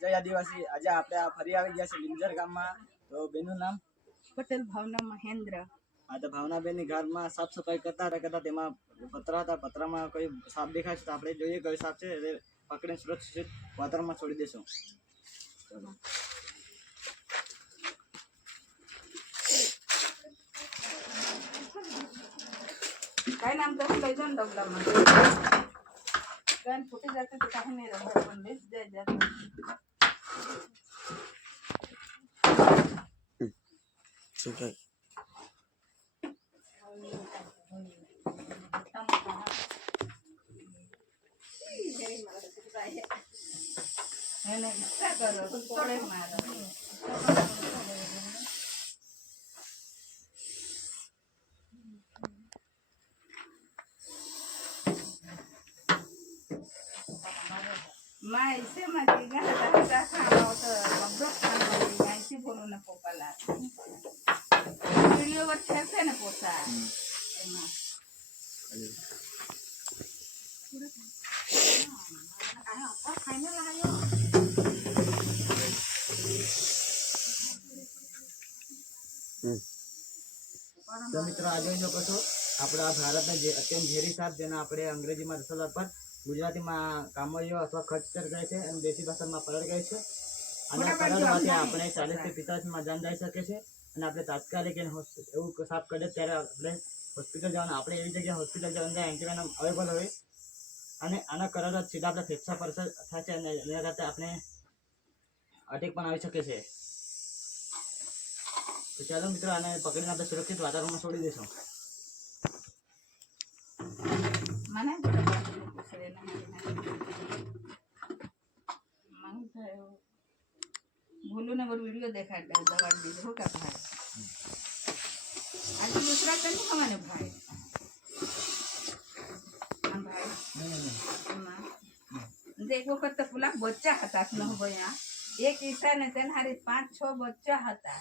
જય આદિવાસી। આજે આપણે આ ફરી આવી ગયા છે લીમઝર ગામમાં। તો બેનનું નામ પટેલ ભાવના મહેન્દ્ર। આ તો ભાવનાબેનની ઘરમાં સાફ સફાઈ કરતા તેમાં પતરા હતા। પતરામાં કોઈ સાપ દેખાય છે તો આપણે જોઈએ કયો સાપ છે એટલે પકડીને સુરક્ષિત વાતાવરણમાં છોડી દેશું। ચલો काय नाम तो लई जाऊन डबला मग काय फुटे जाते तो काही नाही रंग पण बेस जाय जाते ठीक है। એને ઈચ્છા કરો તો તોડે મારો माय से मध्ये घराचा खाणं होतं मग खाणं माहिती बोलू नको पोपाला व्हिडिओवर ठेवते ना पोता तो मित्रों आज जो कहो अपना भारत में अत्यंत झेरी साप जेना આપણે અંગ્રેજીમાં રસોડા પર ગુજરાતીમાં કામળિયો અથવા ખચ્ચર કહે છે અને દેશી ભાષામાં પરળ કહે છે અને પરળવાથી આપણે 40 થી 45 માં જાન જઈ શકે છે અને આપણે તાત્કાલિક એવું સાપ કરે ત્યારે આપણે હોસ્પિટલ જવાનું આપણે એવી જગ્યાએ હોસ્પિટલ જે અંદર એન્ટીવેનમ અવેલેબલ હોય અને આના કરડ સીધા આપણે ફેફસા પર થાય છે અને એના કરતા આપણે અટેક પણ આવી શકે છે। तो चलो मित्रों आने पकड़ने आप सुरक्षित वातावरण में छोड़ी देशो। મને दूसरे भूलू ने वो वीडियो देखा दवा दी हो क्या भाई आज दूसरा तो नहीं हमारे भाई हम भाई देखो कत पुला बच्चा हता न हो यहाँ एक ईसा ने तेन हारी 5-6 बच्चा हता